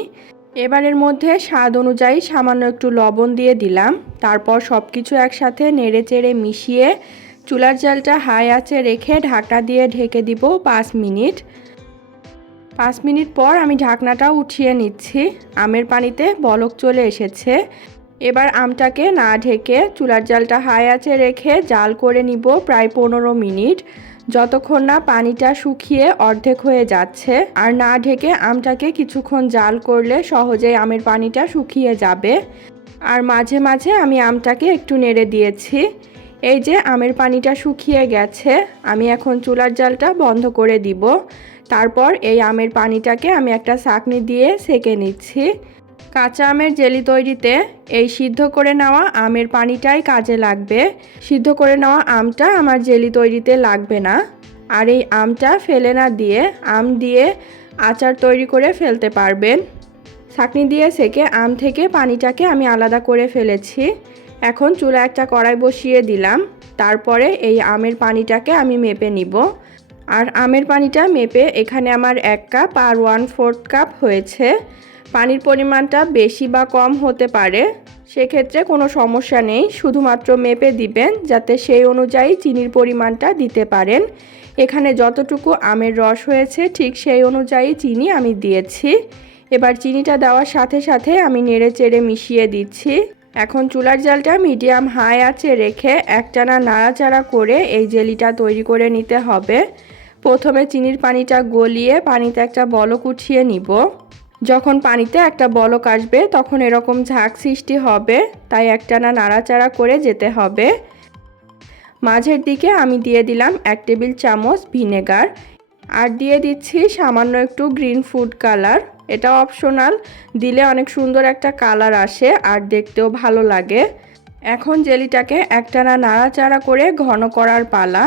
এবারের মধ্যে স্বাদ অনুযায়ী সামান্য একটু লবণ দিয়ে দিলাম। তারপর সব কিছু একসাথে নেড়ে চেড়ে মিশিয়ে চুলার জালটা হাই আঁচে রেখে ঢাকনা দিয়ে ঢেকে দিব 5 মিনিট। 5 মিনিট পর আমি ঢাকনাটা উঠিয়ে নিচ্ছি। আমের পানিতে বলক চলে এসেছে। এবার আমটাকে না ঢেকে চুলার জালটা হাই আঁচে রেখে জাল করে নিব প্রায় 15 মিনিট, যতক্ষণ না পানিটা শুকিয়ে অর্ধেক হয়ে যাচ্ছে। আর না ঢেকে আমটাকে কিছুক্ষণ জাল করলে সহজেই আমের পানিটা শুকিয়ে যাবে। আর মাঝে মাঝে আমি আমটাকে একটু নেড়ে দিয়েছি। এই যে আমের পানিটা শুকিয়ে গেছে, আমি এখন চুলার জালটা বন্ধ করে দিব। তারপর এই আমের পানিটাকে আমি একটা ছাঁকনি দিয়ে ছেঁকে নিচ্ছি। কাঁচা আমের জেলি তৈরিতে এই সিদ্ধ করে নেওয়া আমের পানিটাই কাজে লাগবে। সিদ্ধ করে নেওয়া আমটা আমার জেলি তৈরিতে লাগবে না। আর এই আমটা ফেলে না দিয়ে আম দিয়ে আচার তৈরি করে ফেলতে পারবেন। ছাঁকনি দিয়ে ছেঁকে আম থেকে পানিটাকে আমি আলাদা করে ফেলেছি। এখন চুলা একটা কড়াই বসিয়ে দিলাম। তারপরে এই আমের পানিটাকে আমি মেপে নিব। আর আমের পানিটা মেপে এখানে আমার 1 কাপ আর 1/4 কাপ হয়েছে। পানির পরিমাণটা বেশি বা কম হতে পারে, সেক্ষেত্রে কোনো সমস্যা নেই। শুধুমাত্র মেপে দিবেন যাতে সেই অনুযায়ী চিনির পরিমাণটা দিতে পারেন। এখানে যতটুকু আমের রস হয়েছে ঠিক সেই অনুযায়ী চিনি আমি দিয়েছি। এবার চিনিটা দেওয়ার সাথে সাথে আমি নেড়ে চেড়ে মিশিয়ে দিচ্ছি। এখন চুলার জালটা মিডিয়াম হাই আঁচে রেখে একটানা নাড়াচাড়া করে এই জেলিটা তৈরি করে নিতে হবে। প্রথমে চিনির পানিটা গলিয়ে পানিতে একটা বলক উঠিয়ে নিব। যখন পানিতে একটা বলক আসবে তখন এরকম ঝাঁক সৃষ্টি হবে, তাই একটানা নাড়াচাড়া করে যেতে হবে। মাঝের দিকে আমি দিয়ে দিলাম 1 টেবিল চামচ ভিনেগার, আর দিয়ে দিচ্ছি সামান্য একটু গ্রিন ফুড কালার। এটা অপশনাল, দিলে অনেক সুন্দর একটা কালার আসে আর দেখতেও ভালো লাগে। এখন জেলিটাকে একটানা নাড়াচাড়া করে ঘন করার পালা।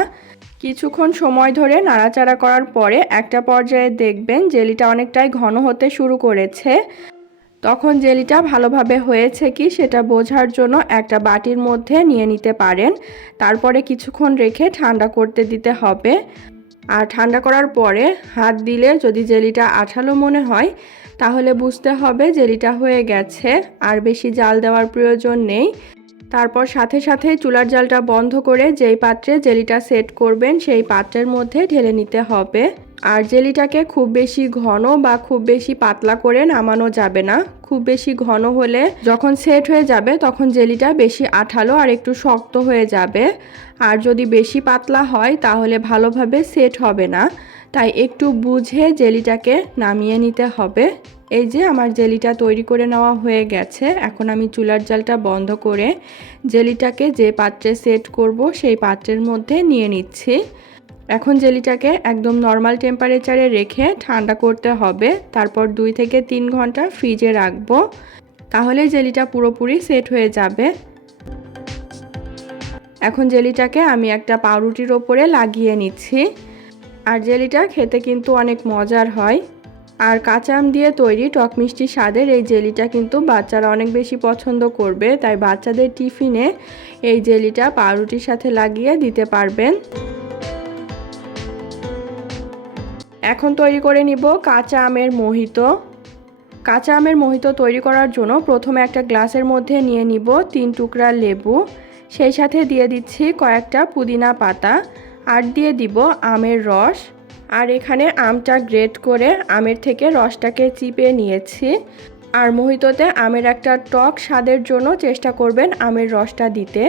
কিছুক্ষণ সময় ধরে নাড়াচাড়া করার পরে একটা পর্যায়ে দেখবেন জেলিটা অনেকটাই ঘন হতে শুরু করেছে। তখন জেলিটা ভালোভাবে হয়েছে কি সেটা বোঝার জন্য একটা বাটির মধ্যে নিয়ে নিতে পারেন। তারপরে কিছুক্ষণ রেখে ঠান্ডা করতে দিতে হবে। আর ঠান্ডা করার পরে হাত দিলে যদি জেলিটা আঠালো মনে হয় তাহলে বুঝতে হবে জেলিটা হয়ে গেছে, আর বেশি জাল দেওয়ার প্রয়োজন নেই। তারপর সাথে সাথে চুলার জালটা বন্ধ করে যেই পাত্রে জেলিটা সেট করবেন সেই পাত্রের মধ্যে ঢেলে নিতে হবে। আর জেলিটাকে খুব বেশি ঘন বা খুব বেশি পাতলা করে নামানো যাবে না। খুব বেশি ঘন হলে যখন সেট হয়ে যাবে তখন জেলিটা বেশি আঠালো আর একটু শক্ত হয়ে যাবে। আর যদি বেশি পাতলা হয় তাহলে ভালোভাবে সেট হবে না। তাই একটু বুঝে জেলিটাকে নামিয়ে নিতে হবে। এই যে আমার জেলিটা তৈরি করে নেওয়া হয়ে গেছে। এখন আমি চুলার জালটা বন্ধ করে জেলিটাকে যে পাত্রে সেট করব সেই পাত্রের মধ্যে নিয়ে নিচ্ছি। এখন জেলিটাকে একদম নর্মাল টেম্পারেচারে রেখে ঠান্ডা করতে হবে। তারপর 2 থেকে 3 ঘন্টা ফ্রিজে রাখবো, তাহলে জেলিটা পুরোপুরি সেট হয়ে যাবে। এখন জেলিটাকে আমি একটা পাউরুটির ওপরে লাগিয়ে নিচ্ছি। আর জেলিটা খেতে কিন্তু অনেক মজার হয়। আর কাঁচা আম দিয়ে তৈরি টক মিষ্টি স্বাদের এই জেলিটা কিন্তু বাচ্চারা অনেক বেশি পছন্দ করবে, তাই বাচ্চাদের টিফিনে এই জেলিটা পাউরুটির সাথে লাগিয়ে দিতে পারবেন। এখন তৈরি করে নিব কাঁচা আমের মোহিতো। কাঁচা আমের মোহিতো তৈরি করার জন্য প্রথমে একটা গ্লাসের মধ্যে নিয়ে নিব 3 টুকরা লেবু, সেই সাথে দিয়ে দিচ্ছি কয়েকটা পুদিনা পাতা, আর দিয়ে দিব আমের রস। আর এখানে আমটা গ্রেট করে আমের থেকে রসটাকে চিপে নিয়েছি। আর মোহিতোতে আমের একটা টক স্বাদের জন্য চেষ্টা করবেন আমের রসটা দিতে।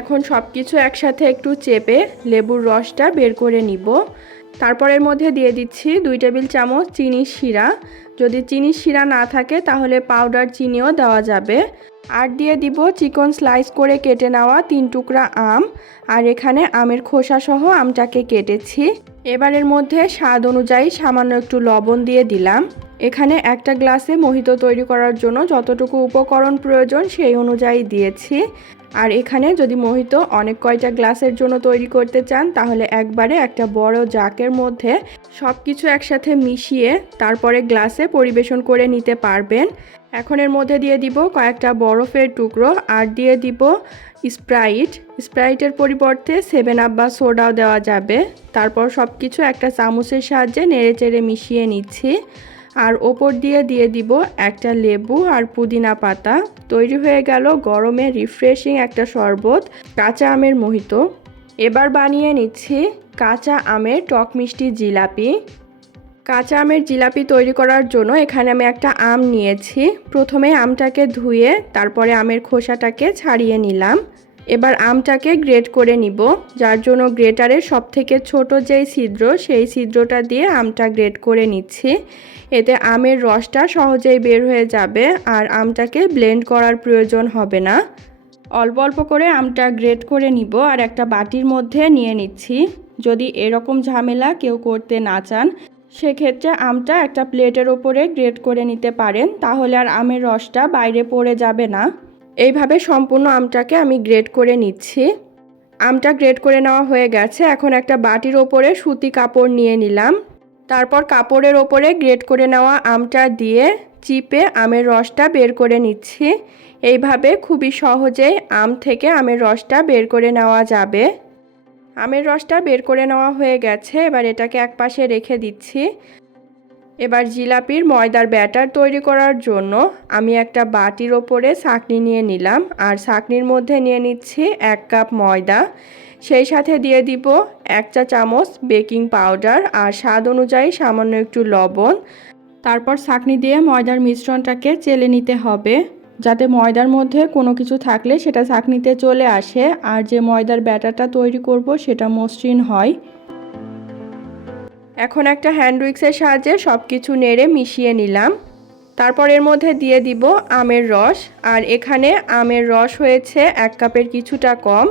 এখন সব কিছু একসাথে একটু চেপে লেবুর রসটা বের করে নিব। তারপরের মধ্যে দিয়ে দিচ্ছি 2 টেবিল চামচ চিনির শিরা। যদি চিনির শিরা না থাকে তাহলে পাউডার চিনিও দেওয়া যাবে। আর দিয়ে দিব চিকন স্লাইস করে কেটে নেওয়া 3 টুকরা আম, আর এখানে আমের খোসা সহ আমটাকে কেটেছি। এবারের মধ্যে স্বাদ অনুযায়ী সামান্য একটু লবণ দিয়ে দিলাম। এখানে একটা গ্লাসে মোহিতো তৈরি করার জন্য যতটুকু উপকরণ প্রয়োজন সেই অনুযায়ী দিয়েছি। আর এখানে যদি মোহিতো অনেক কয়টা গ্লাসের জন্য তৈরি করতে চান তাহলে একবারে একটা বড় জাকের মধ্যে সব কিছু একসাথে মিশিয়ে তারপরে গ্লাসে পরিবেশন করে নিতে পারবেন। এখন এর মধ্যে দিয়ে দিব কয়েকটা বরফের টুকরো আর দিয়ে দিব স্প্রাইটের পরিবর্তে 7 আপ বা সোডাও দেওয়া যাবে। তারপর সব কিছু একটা চামচের সাহায্যে নেড়েচেড়ে মিশিয়ে নিচ্ছি। আর ওপর দিয়ে দিব একটা লেবু আর পুদিনা পাতা। তৈরি হয়ে গেল গরমে রিফ্রেশিং একটা শরবত, কাঁচা আমের মোহিতো। এবার বানিয়ে নিচ্ছি কাঁচা আমের টক মিষ্টি জিলাপি। কাঁচা আমের জিলাপি তৈরি করার জন্য এখানে আমি একটা আম নিয়েছি। প্রথমে আমটাকে ধুয়ে তারপরে আমের খোসাটাকে ছাড়িয়ে নিলাম। এবার আমটাকে গ্রেট করে নিব, যার জন্য গ্রেটারের সবথেকে ছোট যেই ছিদ্র সেই ছিদ্রটা দিয়ে আমটা গ্রেট করে নিচ্ছি। এতে আমের রসটা সহজেই বের হয়ে যাবে আর আমটাকে ব্লেন্ড করার প্রয়োজন হবে না। অল্প অল্প করে আমটা গ্রেট করে নিব আর একটা বাটির মধ্যে নিয়ে নিচ্ছি। যদি এরকম ঝামেলা কেউ করতে না চান সেক্ষেত্রে আমটা একটা প্লেটের ওপরে গ্রেট করে নিতে পারেন, তাহলে আর আমের রসটা বাইরে পড়ে যাবে না। এইভাবে সম্পূর্ণ আমটাকে আমি গ্রেট করে নিচ্ছি। আমটা গ্রেট করে নেওয়া হয়ে গেছে। এখন একটা বাটির ওপরে সুতি কাপড় নিয়ে নিলাম। তারপর কাপড়ের ওপরে গ্রেট করে নেওয়া আমটা দিয়ে চিপে আমের রসটা বের করে নিচ্ছি। এইভাবে খুবই সহজেই আম থেকে আমের রসটা বের করে নেওয়া যাবে। আমের রসটা বের করে নেওয়া হয়ে গেছে। এবার এটাকে একপাশে রেখে দিচ্ছি। এবার জিলাপির ময়দার ব্যাটার তৈরি করার জন্য আমি একটা বাটির ওপরে ছাঁকনি নিয়ে নিলাম আর ছাঁকনির মধ্যে নিয়ে নিচ্ছি 1 কাপ ময়দা। সেই সাথে দিয়ে দিব 1 চা চামচ বেকিং পাউডার আর স্বাদ অনুযায়ী সামান্য একটু লবণ। তারপর ছাঁকনি দিয়ে ময়দার মিশ্রণটাকে চেলে নিতে হবে, যাতে ময়দার মধ্যে কোনো কিছু থাকলে সেটা ছাঁকনিতে চলে আসে আর যে ময়দার ব্যাটারটা তৈরি করব সেটা মসৃণ হয়। এখন একটা হ্যান্ড উইক্সের সাহায্যে সব কিছু নেড়ে মিশিয়ে নিলাম। তারপর এর মধ্যে দিয়ে দিব আমের রস, আর এখানে আমের রস হয়েছে 1 কাপের কিছুটা কম।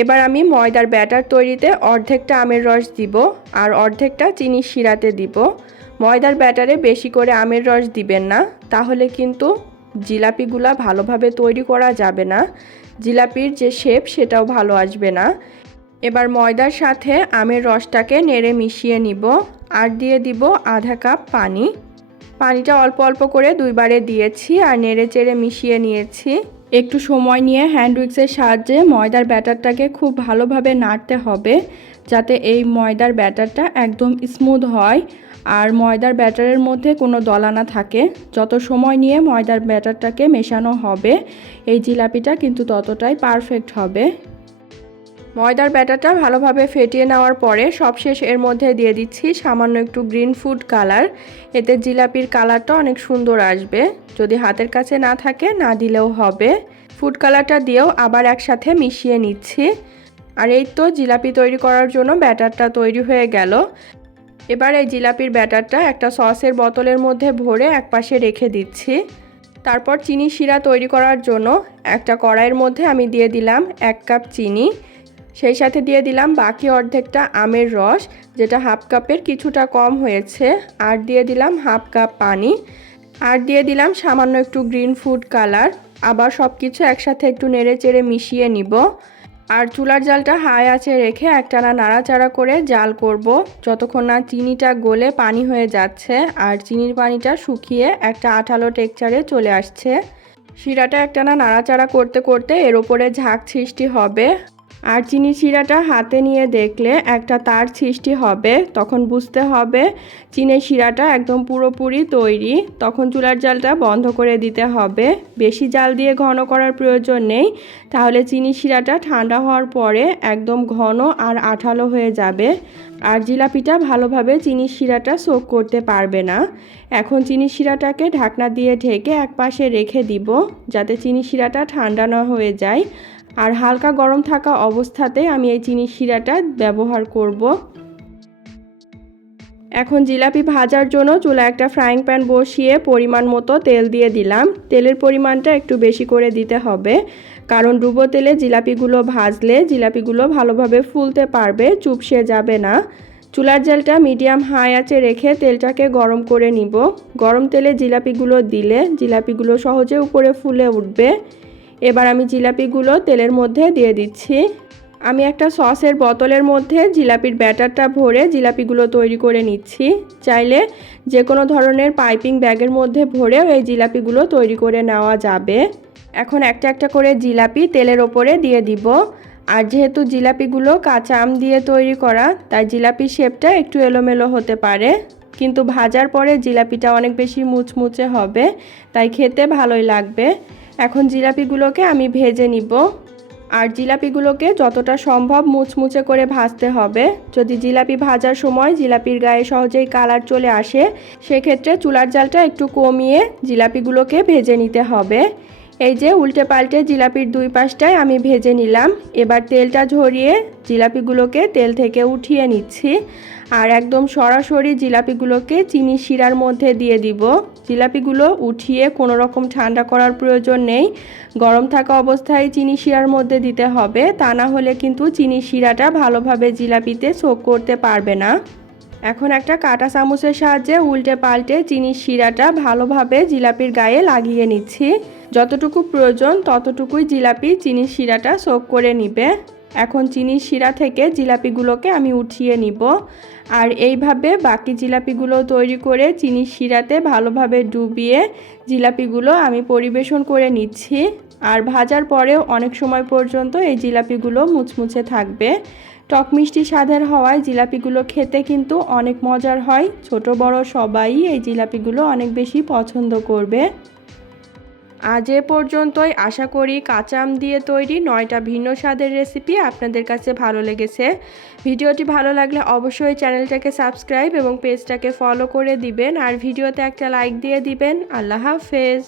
এবার আমি ময়দার ব্যাটার তৈরিতে অর্ধেকটা আমের রস দিব আর অর্ধেকটা চিনির শিরাতে দিব। ময়দার ব্যাটারে বেশি করে আমের রস দিবেন না, তাহলে কিন্তু জিলাপিগুলা ভালোভাবে তৈরি করা যাবে না, জিলাপির যে শেপ সেটাও ভালো আসবে না। এবার ময়দার সাথে আমের রসটাকে নেড়ে মিশিয়ে নিব আর দিয়ে দিব আধা কাপ পানি। পানিটা অল্প অল্প করে 2 বারে দিয়েছি আর নেড়ে চেড়ে মিশিয়ে নিয়েছি। একটু সময় নিয়ে হ্যান্ড উইক্সের সাহায্যে ময়দার ব্যাটারটাকে খুব ভালোভাবে নাড়তে হবে, যাতে এই ময়দার ব্যাটারটা একদম স্মুথ হয় আর ময়দার ব্যাটারের মধ্যে কোনো দলা না থাকে। যত সময় নিয়ে ময়দার ব্যাটারটাকে মেশানো হবে এই জিলাপিটা কিন্তু ততটাই পারফেক্ট হবে। ময়দার ব্যাটারটা ভালোভাবে ফেটিয়ে নেওয়ার পরে সবশেষ এর মধ্যে দিয়ে দিচ্ছি সামান্য একটু গ্রিন ফুড কালার। এতে জিলাপির কালারটা অনেক সুন্দর আসবে। যদি হাতের কাছে না থাকে না দিলেও হবে। ফুড কালারটা দিয়েও আবার একসাথে মিশিয়ে নিচ্ছি। আর এই তো জিলাপি তৈরি করার জন্য ব্যাটারটা তৈরি হয়ে গেল। এবার এই জিলাপির ব্যাটারটা একটা সসের বোতলের মধ্যে ভরে একপাশে রেখে দিচ্ছি। তারপর চিনি শিরা তৈরি করার জন্য একটা কড়াইয়ের মধ্যে আমি দিয়ে দিলাম 1 কাপ চিনি। সেই সাথে দিয়ে দিলাম বাকি অর্ধেকটা আমের রস, যেটা হাফ কাপের কিছুটা কম হয়েছে, আর দিয়ে দিলাম হাফ কাপ পানি, আর দিয়ে দিলাম সামান্য একটু গ্রিন ফুড কালার। আবার সব কিছু একসাথে একটু নেড়ে চেড়ে মিশিয়ে নিব। আর চুলার জালটা হাই আঁচে রেখে একটানা নাড়াচাড়া করে জাল করব, যতক্ষণ না চিনিটা গলে পানি হয়ে যাচ্ছে আর চিনির পানিটা শুকিয়ে একটা আঠালো টেক্সচারে চলে আসছে। শিরাটা একটানা নাড়াচাড়া করতে করতে এর উপরে ঝাঁক সৃষ্টি হবে আর চিনি শিরাটা হাতে নিয়ে দেখলে একটা তার সৃষ্টি হবে, তখন বুঝতে হবে চিনির শিরাটা একদম পুরোপুরি তৈরি। তখন চুলার জালটা বন্ধ করে দিতে হবে। বেশি জাল দিয়ে ঘন করার প্রয়োজন নেই, তাহলে চিনি শিরাটা ঠান্ডা হওয়ার পরে একদম ঘন আর আঠালো হয়ে যাবে আর জিলাপিটা ভালোভাবে চিনির শিরাটা সোক করতে পারবে না। এখন চিনির শিরাটাকে ঢাকনা দিয়ে ঢেকে একপাশে রেখে দিব, যাতে চিনির শিরাটা ঠান্ডা না হয়ে যায়। আর হালকা গরম থাকা অবস্থাতে আমি এই চিনির শিরাটা ব্যবহার করব। এখন জিলাপি ভাজার জন্য চুলায় একটা ফ্রাইং প্যান বসিয়ে পরিমাণ মতো তেল দিয়ে দিলাম। তেলের পরিমাণটা একটু বেশি করে দিতে হবে, কারণ ডুবো তেলে জিলাপিগুলো ভাজলে জিলাপিগুলো ভালোভাবে ফুলতে পারবে, চুপসে যাবে না। চুলার জালটা মিডিয়াম হাই আঁচে রেখে তেলটাকে গরম করে নিব। গরম তেলে জিলাপিগুলো দিলে জিলাপিগুলো সহজে উপরে ফুলে উঠবে। এবার আমি জিলাপিগুলো তেলের মধ্যে দিয়ে দিচ্ছি। আমি একটা সসের বোতলের মধ্যে জিলাপির ব্যাটারটা ভরে জিলাপিগুলো তৈরি করে নিচ্ছি। চাইলে যে কোনো ধরনের পাইপিং ব্যাগের মধ্যে ভরেও এই জিলাপিগুলো তৈরি করে নেওয়া যাবে। এখন একটা একটা করে জিলাপি তেলের ওপরে দিয়ে দিব। আর যেহেতু জিলাপিগুলো কাঁচা আম দিয়ে তৈরি করা, তাই জিলাপির শেপটা একটু এলোমেলো হতে পারে, কিন্তু ভাজার পরে জিলাপিটা অনেক বেশি মুচমুচে হবে, তাই খেতে ভালোই লাগবে। এখন জিলাপিগুলোকে আমি ভেজে নিব। আর জিলাপিগুলোকে যতটা সম্ভব মুচমুচে করে ভাজতে হবে। যদি জিলাপি ভাজার সময় জিলাপির গায়ে সহজেই কালার চলে আসে, সেক্ষেত্রে চুলার জালটা একটু কমিয়ে জিলাপিগুলোকে ভেজে নিতে হবে। এই যে উল্টে পাল্টে জিলাপির দুই পাশটায় আমি ভেজে নিলাম। এবার তেলটা ঝরিয়ে জিলাপিগুলোকে তেল থেকে উঠিয়ে নিচ্ছি। আর একদম সরাসরি জিলাপিগুলোকে চিনি শিরার মধ্যে দিয়ে দিব। জিলাপিগুলো উঠিয়ে কোনো রকম ঠান্ডা করার প্রয়োজন নেই। গরম থাকা অবস্থায় চিনি শিরার মধ্যে দিতে হবে, তা না হলে কিন্তু চিনি শিরাটা ভালোভাবে জিলাপিতে সোক করতে পারবে না। এখন একটা কাঁটা চামচের সাহায্যে উল্টে পাল্টে চিনির শিরাটা ভালোভাবে জিলাপির গায়ে লাগিয়ে নিচ্ছি। যতটুকু প্রয়োজন ততটুকুই জিলাপি চিনির শিরাটা সোক করে নিবে। এখন চিনির শিরা থেকে জিলাপিগুলোকে আমি উঠিয়ে নিব। আর এইভাবে বাকি জিলাপিগুলো তৈরি করে চিনির শিরাতে ভালোভাবে ডুবিয়ে জিলাপিগুলো আমি পরিবেশন করে নিচ্ছি। আর ভাজার পরেও অনেক সময় পর্যন্ত এই জিলাপিগুলো মুচমুচে থাকবে। টক মিষ্টি স্বাদের হওয়ায় জিলাপিগুলো খেতে কিন্তু অনেক মজার হয়। ছোট বড় সবাই এই জিলাপিগুলো অনেক বেশি পছন্দ করবে। আজ এ পর্যন্তই। আশা করি কাঁচা আম দিয়ে তৈরি 9টা ভিন্ন স্বাদের রেসিপি আপনাদের কাছে ভালো লেগেছে। ভিডিওটি ভালো লাগলে অবশ্যই চ্যানেলটাকে সাবস্ক্রাইব এবং পেজটাকে ফলো করে দিবেন। আর ভিডিওতে একটা লাইক দিয়ে দিবেন। আল্লাহ হাফেজ।